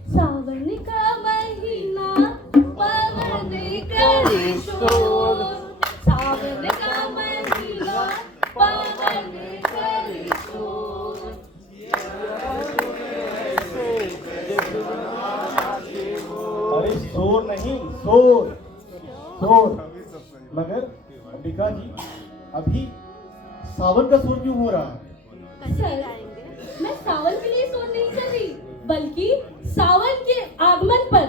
सावन का महीना पवन करे शोर, सावन का महीना पवन करे शोर। अरे शोर नहीं, शोर शोर। मगर अंबिका जी, अभी सावन का शोर क्यों हो रहा है? सर, मैं सावन के लिए शोर नहीं कर रही, बल्कि सावन के आगमन पर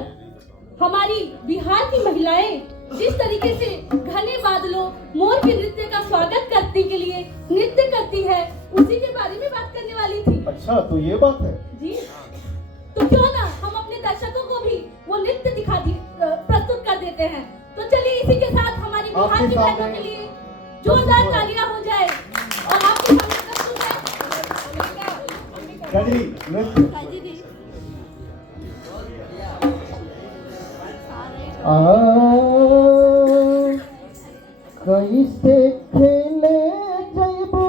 हमारी बिहार की महिलाएं जिस तरीके से घने बादलों मोर के नृत्य का स्वागत करने के लिए नृत्य करती है, उसी के बारे में बात करने वाली थी। अच्छा, तो ये बात है जी। तो क्यों ना हम अपने दर्शकों को भी वो नृत्य प्रस्तुत कर देते हैं। तो चलिए इसी के साथ हमारी बिहार की बहनों के लिए जोरदार तालियां हो जाए। और आपके सामने प्रस्तुत है गजरी नृत्य। कैसे खेले जैबो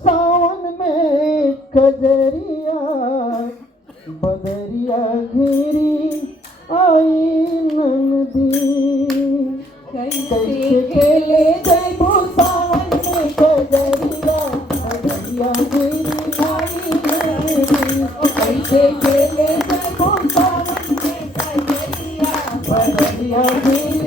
सावन में कजरिया, बदरिया घेरी आई नंदी। कैसे खेले जैबो सावन में कजरिया, बदरिया घेरी आई नंदी। कैसे खेले जैबो सावन में कजरिया, बदरिया घेरी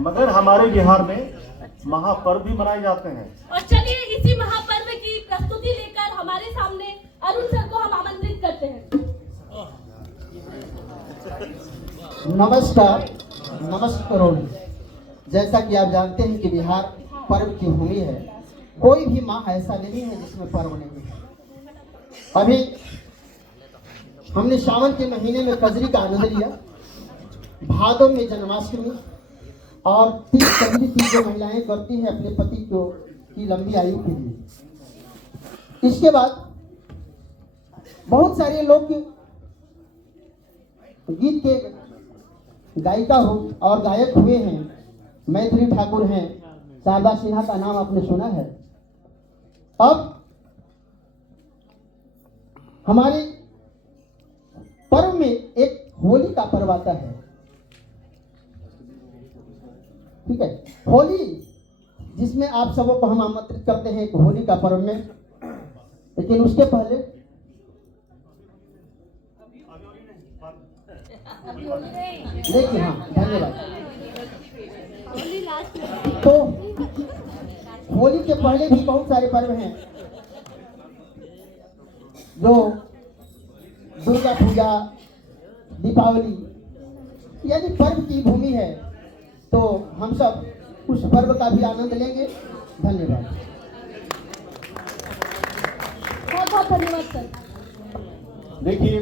मगर हमारे बिहार में महापर्व भी मनाए जाते हैं। और चलिए इसी महापर्व की प्रस्तुति लेकर हमारे सामने अरुण सर को हम आमंत्रित करते हैं। नमस्कार, नमस्कार। जैसा कि आप जानते हैं कि बिहार पर्व की भूमि है। कोई भी माह ऐसा नहीं है जिसमें पर्व नहीं है। अभी हमने सावन के महीने में कजरी का आनंद लिया, भादों में जन्माष्टमी और 30 कजरी जो महिलाएं करती हैं अपने पति को की लंबी आयु के लिए। इसके बाद बहुत सारे लोग गीत के गायिका हो और गायक हुए हैं। मैथिली ठाकुर हैं, शारदा सिन्हा का नाम आपने सुना है। अब हमारे पर्व में एक होली का पर्व आता है, ठीक है। होली जिसमें आप सबों को हम आमंत्रित करते हैं एक होली का पर्व में। लेकिन उसके पहले देखिए, हाँ धन्यवाद। तो होली के पहले भी बहुत सारे पर्व हैं जो दुर्गा पूजा, दीपावली यानी पर्व की भूमि है। तो हम सब उस पर्व का भी आनंद लेंगे। धन्यवाद। बहुत बहुत धन्यवाद सर। देखिए,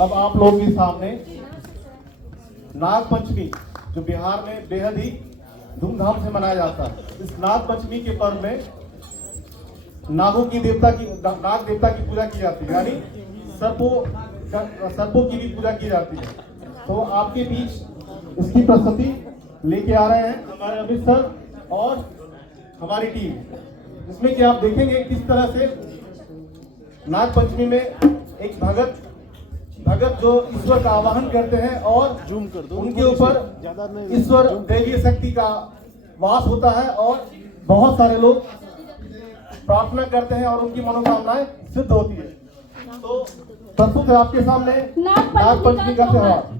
अब आप लोगों के सामने नाग पंचमी जो बिहार में बेहद ही धूमधाम से मनाया जाता है। इस नाग पंचमी के पर्व में नाग देवता की पूजा की जाती है, यानी सर्पों की भी पूजा की जाती है। तो आपके बीच इसकी प्रस्तुति लेके आ रहे हैं हमारे अमित सर और हमारी टीम, जिसमें कि आप देखेंगे किस तरह से नाग पंचमी में एक भगत जो ईश्वर का आवाहन करते हैं और उनके ऊपर ईश्वर दैवीय शक्ति का वास होता है और बहुत सारे लोग प्रार्थना करते हैं और उनकी मनोकामनाएं सिद्ध होती है। तो प्रस्तुत है आपके सामने नाग पंचमी का त्योहार।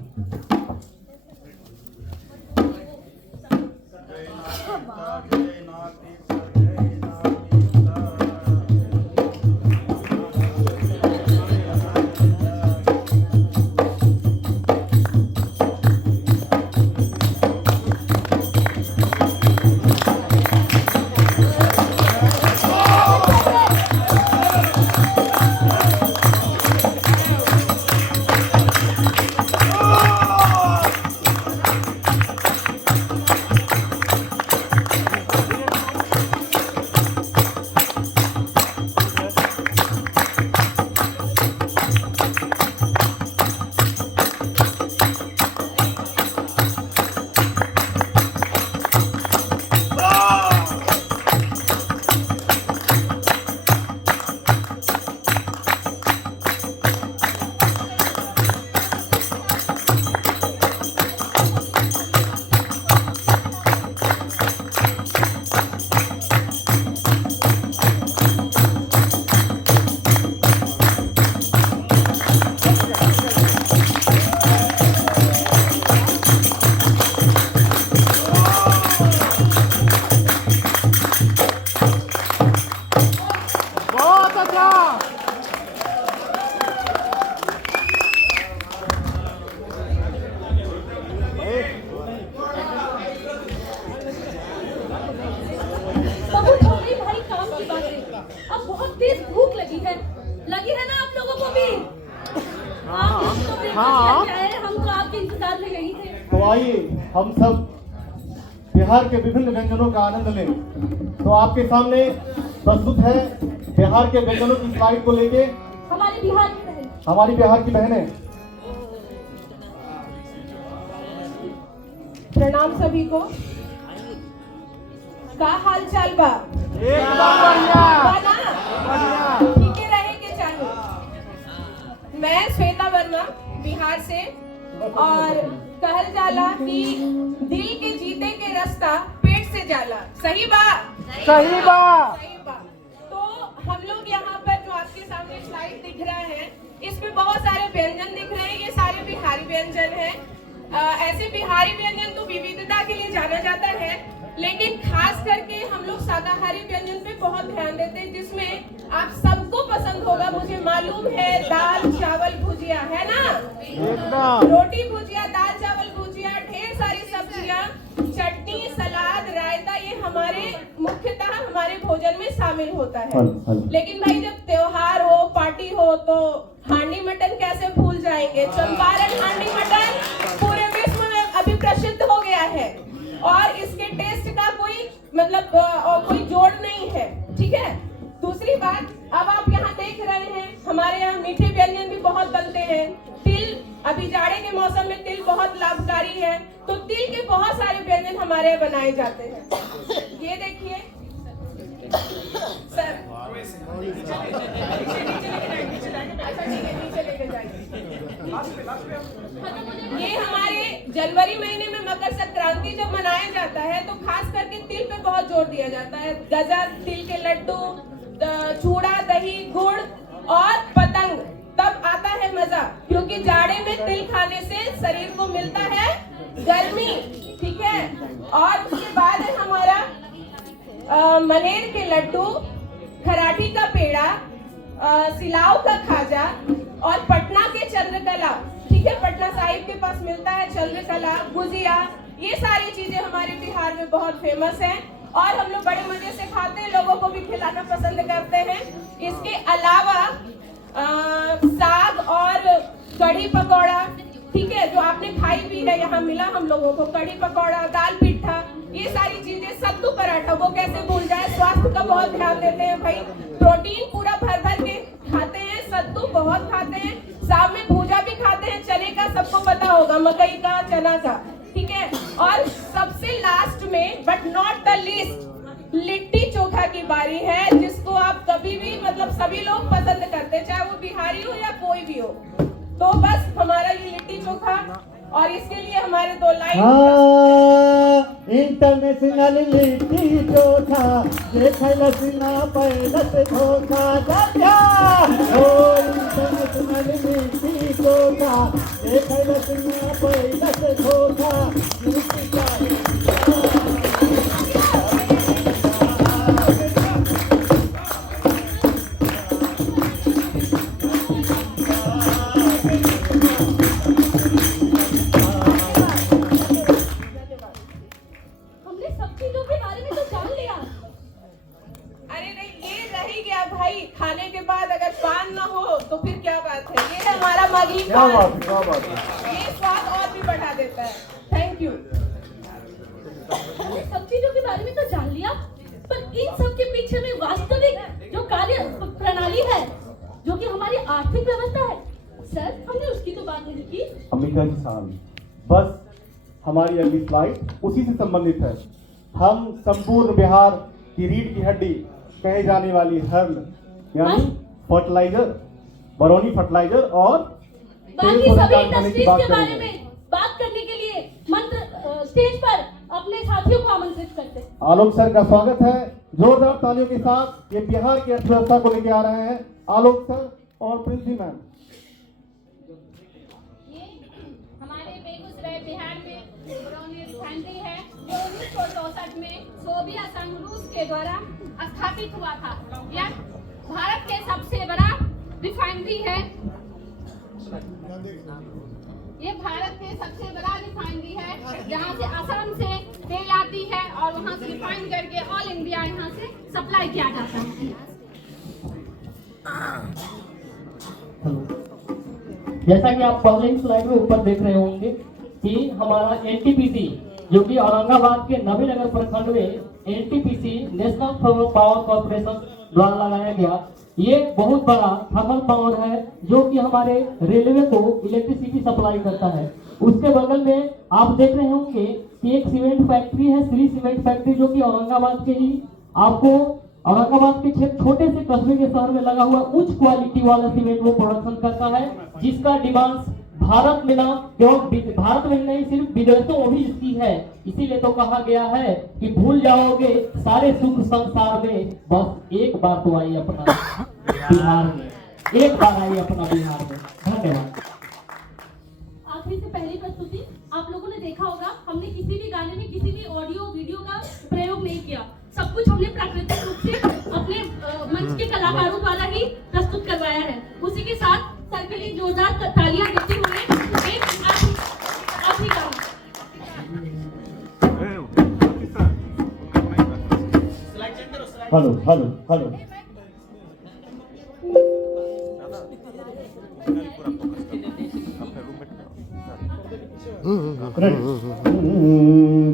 हाँ हम तो आपके इंतजार में यही थे। तो आइए हम सब बिहार के विभिन्न व्यंजनों का आनंद लें। तो आपके सामने प्रस्तुत है बिहार के व्यंजनों की स्लाइड को लेके हमारे बिहार की बहन, हमारी बिहार की बहनें। प्रणाम सभी को। का हाल चाल बा? ठीक है रहेंगे चालू। मैं श्वेता वर्मा बिहार से, और कहल जाला कि दिल के जीते के रास्ता पेट से जाला। सही बात? सही बात। सही बात। तो हम लोग यहाँ पर जो आपके सामने स्लाइड दिख रहा है, इसमें बहुत सारे व्यंजन दिख रहे हैं। ये सारे बिहारी व्यंजन हैं। ऐसे बिहारी व्यंजन तो विविधता के लिए जाना जाता है, लेकिन खास करके हम लोग शाकाहारी व्यंजन पे बहुत ध्यान देते हैं, जिसमें आप सबको पसंद होगा, मुझे मालूम है। दाल चावल भुजिया, है ना? रोटी भुजिया, दाल चावल भुजिया, ढेर सारी सब्जियां, चटनी, सलाद, रायता, ये हमारे मुख्यतः हमारे भोजन में शामिल होता है। लेकिन भाई जब त्योहार हो, पार्टी हो, तो हांडी मटन कैसे भूल जाएंगे? चंपारण हांडी मटन पूरे विश्व में अभी प्रसिद्ध हो गया है, और इसके टेस्ट का कोई मतलब कोई जोड़ नहीं है। ठीक है। दूसरी बात, अब आप यहाँ देख रहे हैं हमारे यहाँ मीठे व्यंजन भी बहुत बनते हैं। तिल, अभी जाड़े के मौसम में तिल बहुत लाभकारी है, तो तिल के बहुत सारे व्यंजन हमारे यहाँ बनाए जाते हैं। ये देखिए सर, ये हमारे जनवरी महीने में मकर संक्रांति जब मनाया जाता है, तो खास करके तिल पे बहुत जोर दिया जाता है। गजा, तिल के लड्डू, चूड़ा, दही, गुड़ और पतंग, तब आता है मजा, क्योंकि जाड़े में तिल खाने से शरीर को मिलता है गर्मी। ठीक है। और उसके बाद है हमारा मनेर के लड्डू, खराठी का पेड़ा, सिलाव का खाजा और पटना के चंद्रकला। ठीक है, पटना साहिब के पास मिलता है चंद्रकला, गुजिया। ये सारी चीजें हमारे बिहार में बहुत फेमस हैं, और हम लोग बड़े मजे से खाते हैं, लोगों को भी खिलाना पसंद करते हैं। इसके अलावा साग और कढ़ी पकौड़ा, ठीक है, जो आपने खाई भी है, यहाँ मिला हम लोगों को। कढ़ी पकौड़ा, दाल पिट्ठा, ये सारी चीजें, सत्तू पराठा, वो कैसे भूल जाए। स्वास्थ्य का बहुत ध्यान देते हैं भाई, प्रोटीन पूरा भर भर के खाते हैं, सत्तू बहुत खाते हैं, शाम में भूजा भी खाते हैं, चने का सबको पता होगा, मकई का, चना का। ठीक है। और सबसे लास्ट में but not the least, litti chokha की बारी है, जिसको आप कभी भी मतलब सभी लोग पसंद करते हैं, चाहे वो बिहारी हो या कोई भी हो। तो बस हमारा ये लिट्टी चोखा, और इसके लिए हमारे 2 लाइन। इंटरनेशनल लिट्टी चोखा देखल सिना पैलस धोखा जा। ओ इंटरनेशनल लिट्टी चोखा देखल सिना पैलस धोखा। खाने के बाद अगर पान ना हो तो फिर क्या बात है। ये है हमारा मगही क्या पान। बात है, क्या बात है। ये स्वाद और भी बढ़ा देता है। Thank you. हमने सब चीजों के बारे में तो जान लिया, पर इन सब के पीछे में वास्तविक जो कार्य प्रणाली है, जो कि हमारी आर्थिक व्यवस्था है, सर हमने उसकी तो बात नहीं की। अमिका जी साहब, बस हमारी अगली स्लाइड उसी से संबंधित है। हम संपूर्ण बिहार की रीढ़ की हड्डी कहे जाने वाली हर्न यानी फर्टिलाइजर, बरौनी फर्टिलाइजर और बाकी सभी इंडस्ट्रीज के बारे में बात करने के लिए मंत्र स्टेज पर अपने साथियों को आमंत्रित करते हैं। आलोक सर का स्वागत है, जोरदार तालियों के साथ। ये बिहार की अर्थव्यवस्था को लेके आ रहे हैं आलोक सर और प्रिंसी मैम। ये हमारे बेगूसराय बिहार में बरौनी रिफाइनरी है, जो 1964 में सोवियत संघ रूस के द्वारा स्थापित हुआ था। यह भारत के सबसे बड़ा रिफाइनरी है। ये भारत के सबसे बड़ा रिफाइनरी है, जहाँ से असम से तेल आती है और वहाँ से रिफाइन करके ऑल इंडिया यहाँ से सप्लाई किया जाता है। जैसा कि आप पहले ही स्लाइड में ऊपर देख रहे होंगे कि हमारा एनटीपीसी जो कि औरंगाबाद के नवीनगर प्रखंड में NTPC national thermal power corporation द्वारा लगाया गया ये बहुत बड़ा थर्मल पावर है जो कि हमारे रेलवे को इलेक्ट्रिसिटी सप्लाई करता है। उसके बगल में आप देख रहे होंगे कि एक सीमेंट फैक्ट्री है, श्री सीमेंट फैक्ट्री, जो कि औरंगाबाद के ही आपको औरंगाबाद के छोटे से कस्बे के शहर में लगा हुआ उच्च क्वालिटी वाला सीमेंट वो प्रोडक्शन करता है, जिसका डिमांड भारत में ना केवल भारत में नहीं सिर्फ विदेशों में भी इसकी है। इसीलिए तो कहा गया है कि भूल जाओगे सारे सुख संसार में, बस एक बार तो आई अपना बिहार में, एक बार आई अपना बिहार में। धन्यवाद। आखिरी से पहली प्रस्तुति आप लोगों ने देखा होगा, हमने किसी भी गाने में किसी भी ऑडियो वीडियो का प्रयोग नहीं किया, सब कुछ हमने प्राकृतिक रूप से अपने मंच के कलाकारों द्वारा ही प्रस्तुत करवाया है। उसी के साथ सर के लिए जोरदार तालियां देते हुए एक आखिरी गाना। हेलो हेलो हेलो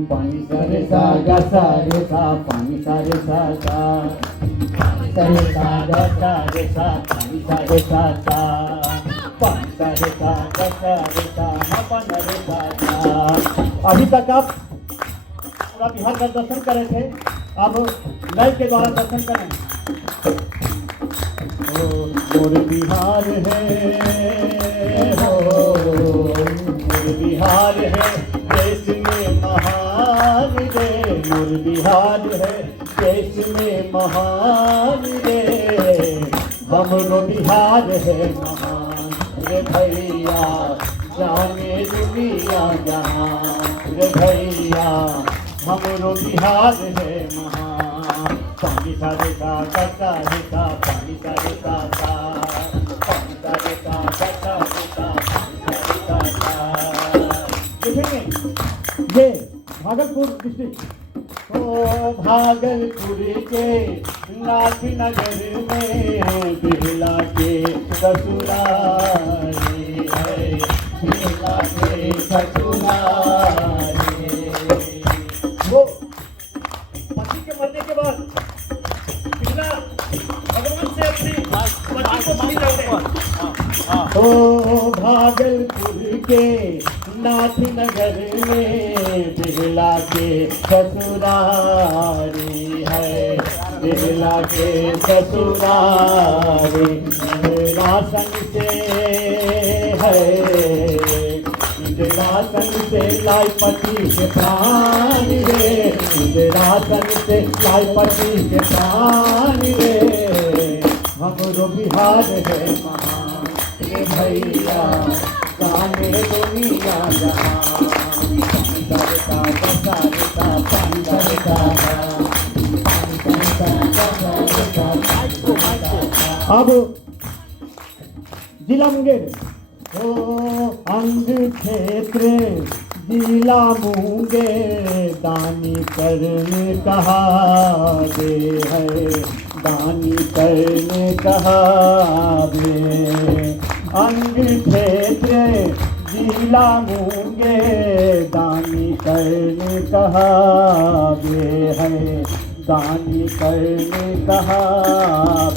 पानी सारे सा गा सारे सा पानी सारे सा सा सारे सा गा सारे सा पानी सारे सा सा पानी सारे सा गा सारे सा अपन रे सा सा। अभी तक आप पूरा बिहार का दर्शन कर रहे थे, अब लाइव के द्वारा दर्शन करें। मोर बिहार है हो, मोर बिहार है देश में महान रे, मोर बिहार है देश में महान रे, हमरो बिहार है महान रे भैया, जाने दुनिया जहां रे भैया, हमरो बिहार है महान। पानी सारे का गटा हिता, पानी सारे का पानी सारे का गटा हिता, पानी सारे का। देखेंगे ये भागलपुर डिस्ट्रिक्ट, ओ भागलपुर के नाथ नगर में बिरला के ससुराल है, बिरला के ससुराल। वो पति के मरने के बाद बिरला भगवान से अपनी पति को मिल जाते हैं। ओ भागलपुर के नाथ नगर में बिरला के ससुरारी है, बिरला के ससुरारी राशन से है, राशन से लाई पति के प्राण रे, राशन से लाई पति के प्राण रे, हमरो बिहार है महान रे भैया, जाने दुनिया जहां करता करता पानी करता। अब जिला मुंगेर, ओ अंग क्षेत्र जिला मुंगेर, दानी करने कहा दे है, दानी करने कहा दे। अंग क्षेत्र जिला मुंगेर, दानी करने कहा दे है, दानी करने कहा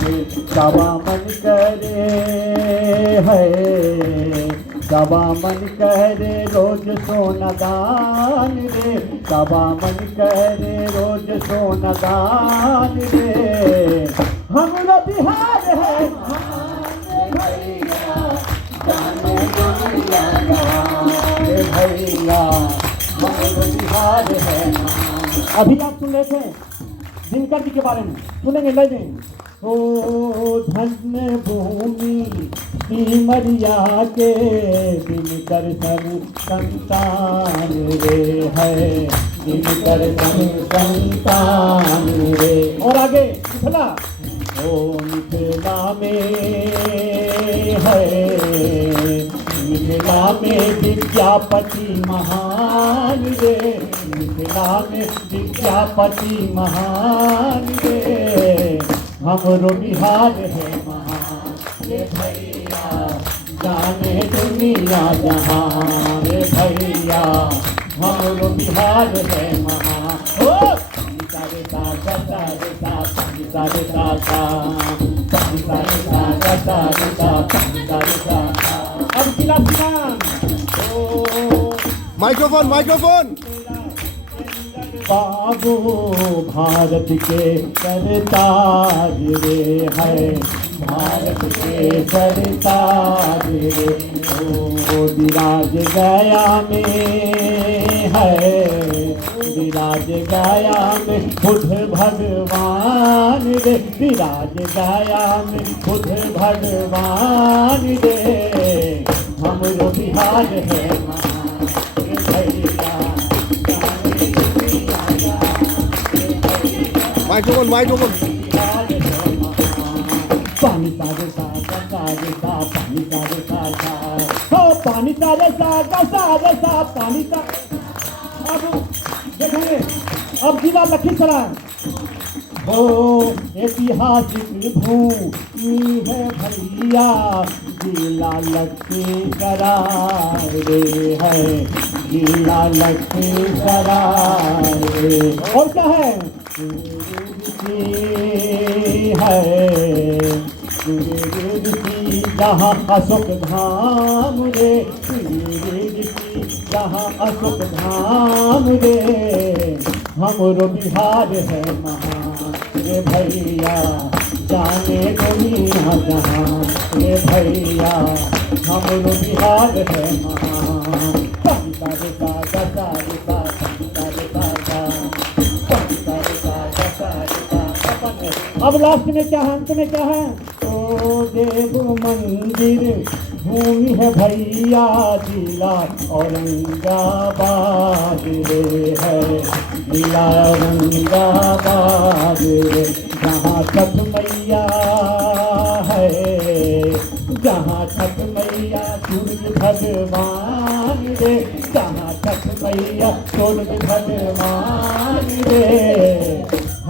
दे। दवा मन करे है, दवा मन करे रोज सोना दान रे, दवा मन करे रोज सोना दान रे, हमरा बिहार है भैया, जाने दुनिया रे भैया, हमरा बिहार है। अभी आप सुन रहे थे दिनकर जी के बारे में, सुनेंगे ले देंगे। ओ धन्य भूमि सिमरिया के, दिनकर संतान रे है, दिनकर संतान रे। और आगे मिथिला, ओ मिथिला में है, मिथिला में विद्यापति महान रे, मिथिला में विद्यापति महान रे, हमरो बिहार है महान रे भैया, जाने दुनिया जहां रे भैया हमरो बिहार है महा हो सारे सारे सारे सारे सारे अब जिला माइक्रोफोन माइक्रोफोन बाबू भारत के सरताज रे है भारत के सरताज रे ओ विराज गया में है विराज गया में खुद भगवान रे विराज गया में खुद भगवान रे हमरो बिहार है भैया माइक्रोफोन माइक्रोफोन पानी सारे सारे पानी सारे सारे हो पानी सारे सारे पानी का अब देखेंगे अब जिला लखीसराय हो ऐतिहासिक भूमि है भैया जिला लखीसराय रे है जिला लखीसराय रे और क्या है जहाँ अशोक धाम रे जहाँ अशोक धाम रे हमरो बिहार है महान रे भैया जाने दुनिया जहाँ रे भैया हमरो बिहार है महान सारे सारे सारे अब लास्ट में क्या है अंत में क्या है ओ देव मंदिर भूमि है भैया जिला औरंगाबाद रे है जिला औरंगाबाद रे जहाँ छठ मैया है जहाँ छठ मैया सूर्य भगवान रे जहाँ छठ मैया सूर्य भगवान रे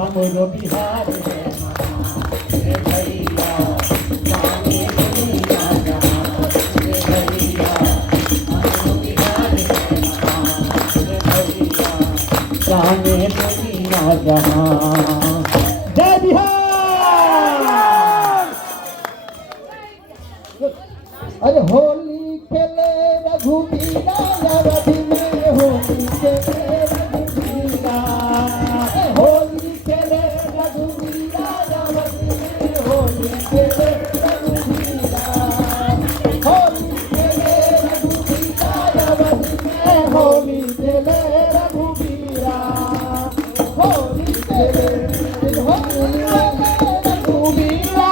हमरो बिहार है भैया जाने दुनिया जहां रे भैया हमरो बिहार है भैया जाने दुनिया जहां जय बिहार। अरे होली खेले रघुबीरा अवधि में होली खेले रघुबीरा होली खेले रघुबीरा अवधि में होली खेले रघुबीरा होली खेले रघुबीरा अवधि में होली खेले रघुबीरा होली खेले रघुबीरा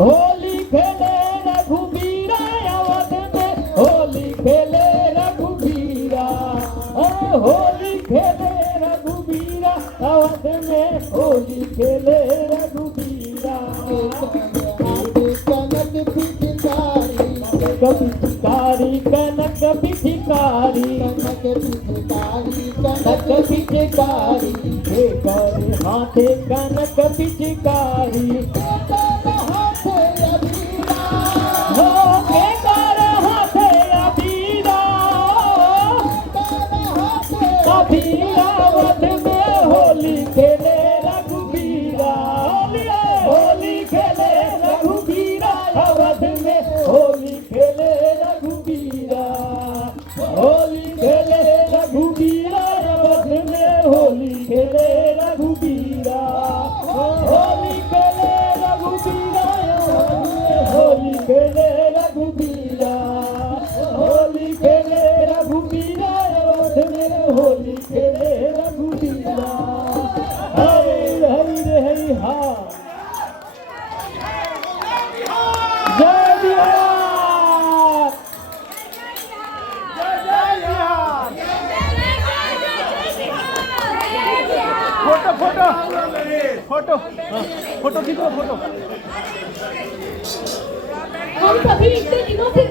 होली खेले रघुबीरा अवध में होली खेले रघुबीरा होली खेले रघुबीरा अवध में होली खेले रघुबीरा पिचकारी कनक पिचकारी कनक पिचकारी हाथे कनक पिचकारी हो बेकार हाथे अबीरा अबीरावत में होली खेले रघुबीरा होली खेले रघुबीरा अवध में होली खेले रघुबीरा होली खेले रघुबीरा अवध में होली खेले रघुबीरा होली खेले रघुबीरा होली खेले रघुबीरा होली खेले रघुबीरा होली खेले रघुबीरा हरे हरे हरे हा जय Bihar photo photo photo photo खींचो फोटो हम सभी इतने दिनों से